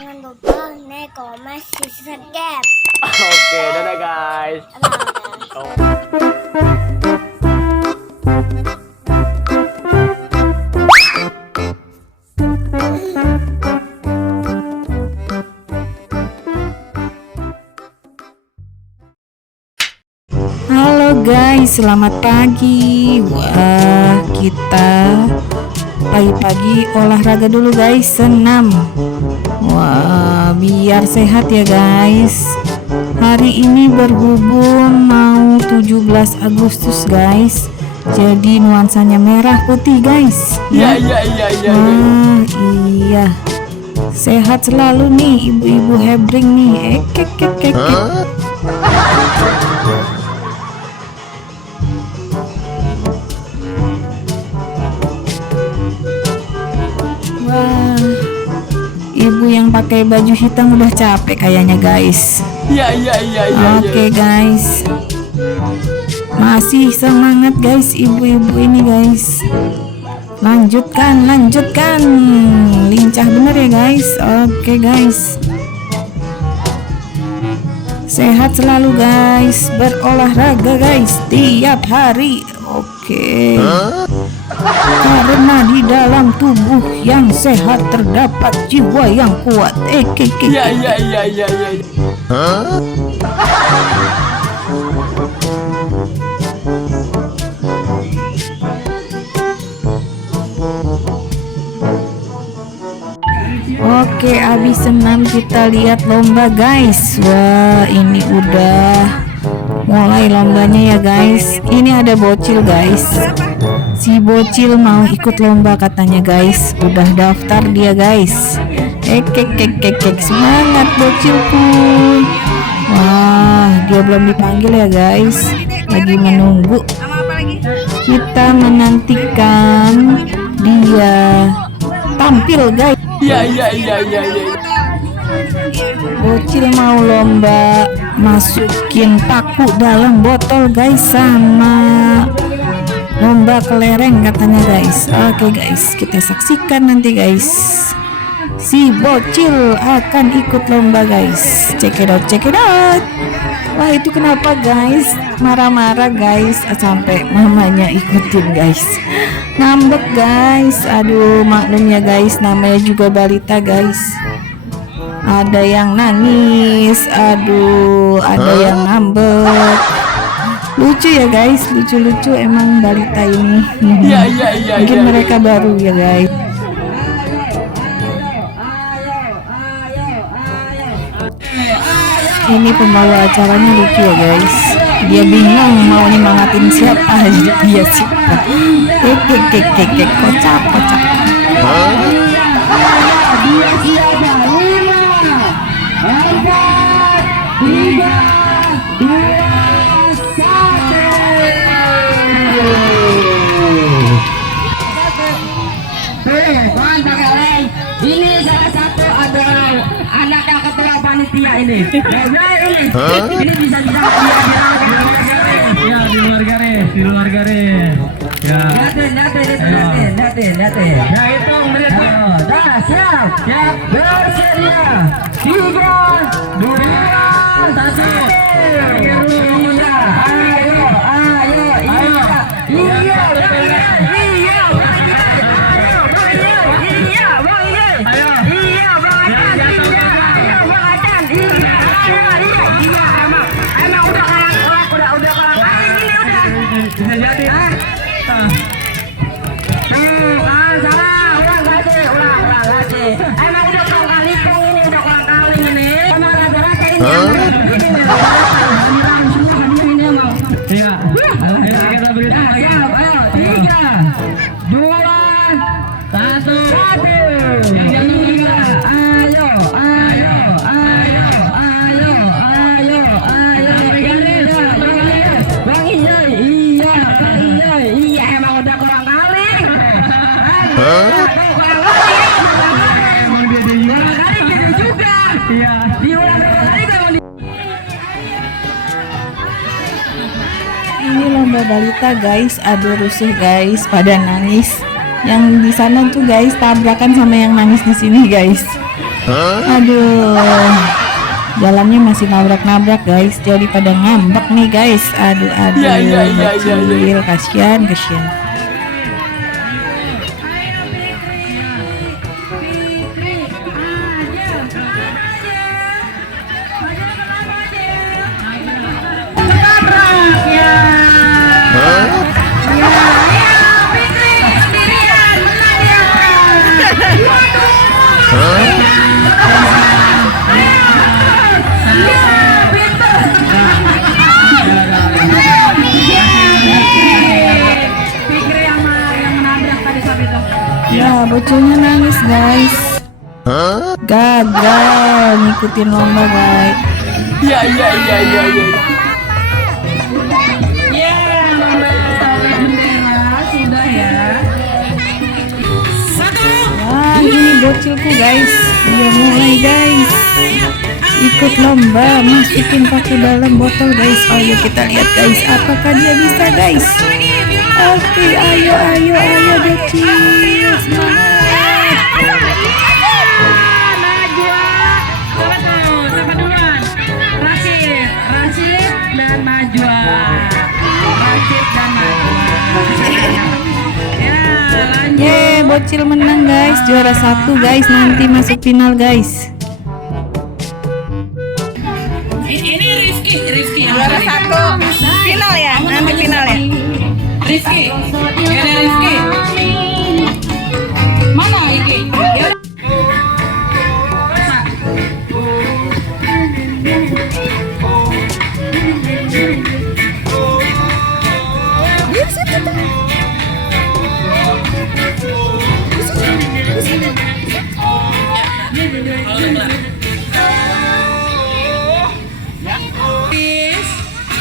Jangan lupa like, comment, subscribe. Oke, dadah guys. Oh. Halo guys, selamat pagi. Wah, kita pagi-pagi olahraga dulu guys, senam. Wah, biar sehat ya guys. Hari ini berhubung mau 17 Agustus guys. Jadi nuansanya merah putih guys. Iya. Wah, iya. Sehat selalu nih ibu-ibu hebring nih. Ekek. Wah, ibu yang pakai baju hitam udah capek kayaknya guys. Iya. Oke guys, masih semangat guys ibu-ibu ini guys. Lanjutkan, lincah bener ya guys. Oke guys, sehat selalu guys, berolahraga guys tiap hari. Oke. Karena di dalam tubuh yang sehat terdapat jiwa yang kuat. Iya. Oke, habis senam kita lihat lomba guys. Wah, ini udah mulai lombanya ya guys. Ini ada bocil guys. Si bocil mau ikut lomba katanya guys. Udah daftar dia guys. Semangat bocilku. Wah, dia belum dipanggil ya guys. Lagi menunggu. Kita menantikan dia tampil guys. Iya. Bocil mau lomba masukin paku dalam botol guys, sama lomba kelereng katanya guys. Oke guys, kita saksikan nanti guys. Si bocil akan ikut lomba guys. Check it out. Wah, itu kenapa guys marah-marah guys sampai mamanya ikutin guys. Ngambek guys. Aduh, maklum ya guys, namanya juga balita guys. Ada yang nangis, aduh, ada yang ngambek. Lucu ya guys, lucu emang balita ini. Iya. Mungkin mereka baru ya guys. Ini pembawa acaranya lucu ya guys. Dia bingung mau nyemangatin siapa, dia siapa. Kocak. Ini salah satu adalah anak ketua panitia ini. Ini bisa dia ya di luar garis. Ya. Lihatin. Ya, hitung menit. Dah, siap. Bersedia. 3, 2, 1. Bisa jadi. Salah. Ulang lagi. Emang udah kurang kali ini, udah kurang kali ini. Emang rata-rata ini. Ini mau. Iya. Ayo kita berikan lagi. Ayo, 3, 2, 1. Yang jangan ayo. Iya, emang udah kurang kali. Emang dia juga. Iya. Diulang kali memang. Ini lomba balita guys, aduh rusuh guys, pada nangis. Yang di sana tuh guys tabrakan sama yang nangis di sini guys. Aduh, jalannya masih nabrak-nabrak guys, jadi pada ngambek nih guys. Aduh, bocil, kasihan. Ya, bocilnya nangis guys. Gagal ngikutin lomba guys. Ya. Sudah ya. Wah, ini bocilku guys. Dia mulai guys ikut lomba masukin paku dalam botol guys. Ayo kita lihat guys, apakah dia bisa guys. Oke, ayo bocil, semangat. Najwa. Siapa duluan? Rashid dan Najwa. Ya, lanjut. Bocil menang guys, juara 1 guys, nanti masuk final guys. Ini Rizky Juara 1 final ya, nanti final ya. Rizky. Ini Rizky. Mana Iki?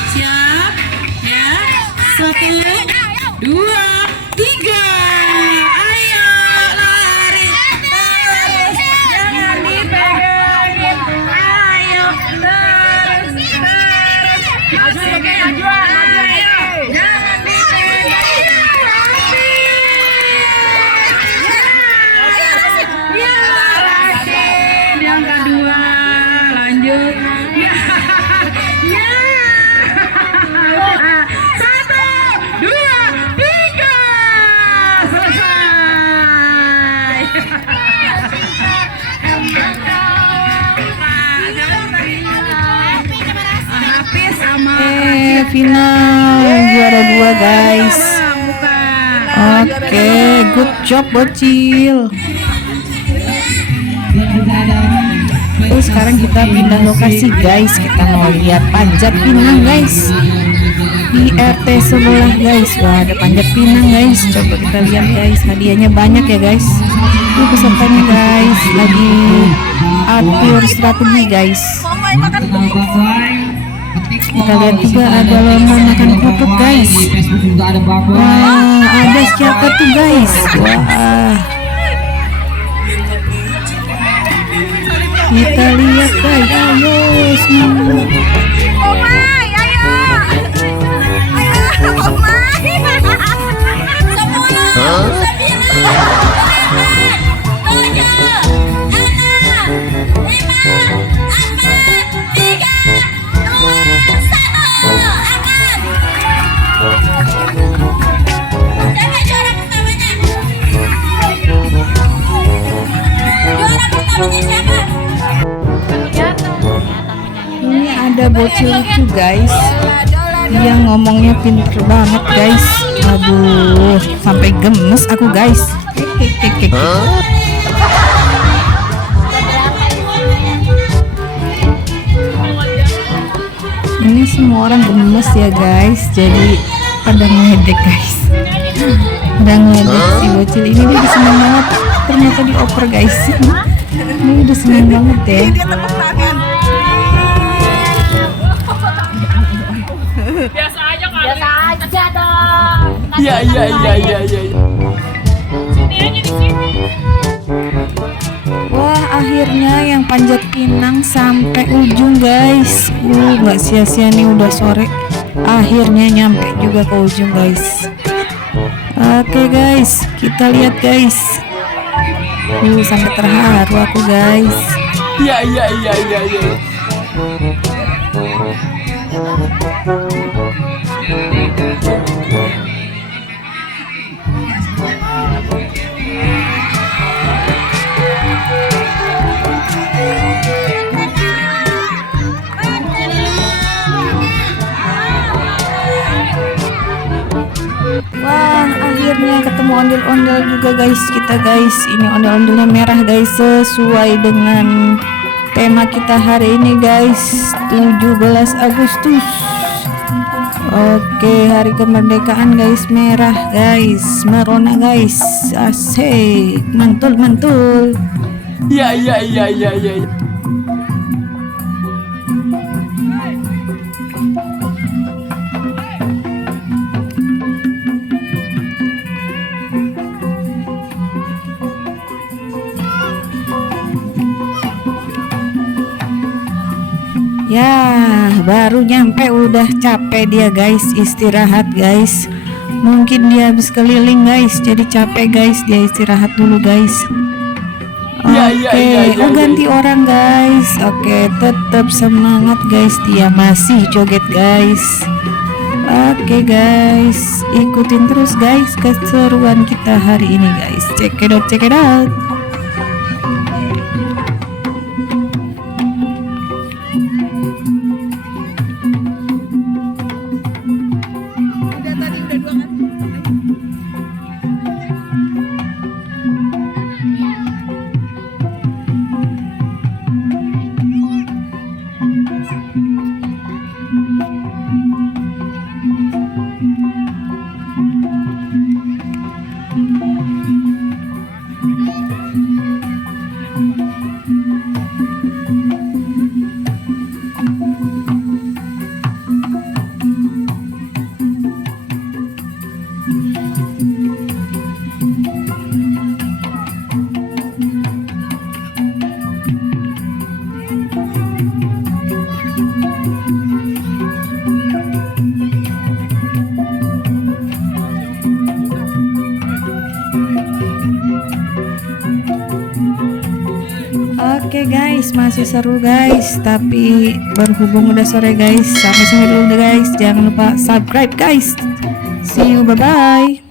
Siap ya, 1, 2, 3, ayo lari terus, jangan dipegangin, ayo terus, maju lagi, jangan dipegangin, ya Rashid, yang kedua, lanjut, ya. 1, 2, 3, selesai. Hafiz sama Final juara 2 guys. Oke, good job bocil. Terus sekarang kita pindah lokasi guys, kita mau lihat panjat pinang guys di RT sebelah guys. Wah, ada panjat pinang guys, coba kita lihat guys, hadiahnya banyak ya guys. Tuh pesertanya guys lagi atur strategi guys. Kita lihat juga ada lomba makan kerupuk guys. Wah, ada siapa tuh guys? Wah, kita lihat guys, ayo semangat. Ini ada bocil lucu guys, dia ngomongnya pinter banget guys. Aduh, sampai gemes aku guys. Ini semua orang gemes ya guys, jadi pada ngedek guys. Udah ngedek si bocil ini, dia udah seneng banget. Ternyata dioper guys. Ini udah seneng banget ya. Biasa aja dong. Iya. Sini aja di sini. Wah, akhirnya yang panjat pinang sampai ujung guys. Nggak sia-sia nih, udah sore. Akhirnya nyampe juga ke ujung guys. Oke guys, kita lihat guys. Sampai terharu aku guys. Iya. Wah, akhirnya ketemu ondel-ondel juga guys kita guys. Ini ondel-ondelnya merah guys, sesuai dengan tema kita hari ini guys, 17 Agustus. Oke, hari kemerdekaan guys, merah guys, merona guys. Asik, mantul. Iya. Ya, baru nyampe udah capek dia guys, istirahat guys. Mungkin dia habis keliling guys, jadi capek guys, dia istirahat dulu guys. Oke, ganti orang guys. Oke, tetap semangat guys, dia masih joget guys. Oke guys, ikutin terus guys keseruan kita hari ini guys. Check it out. Oke guys, masih seru guys, tapi berhubung udah sore guys, sampai sini dulu guys. Jangan lupa subscribe guys. See you, bye bye.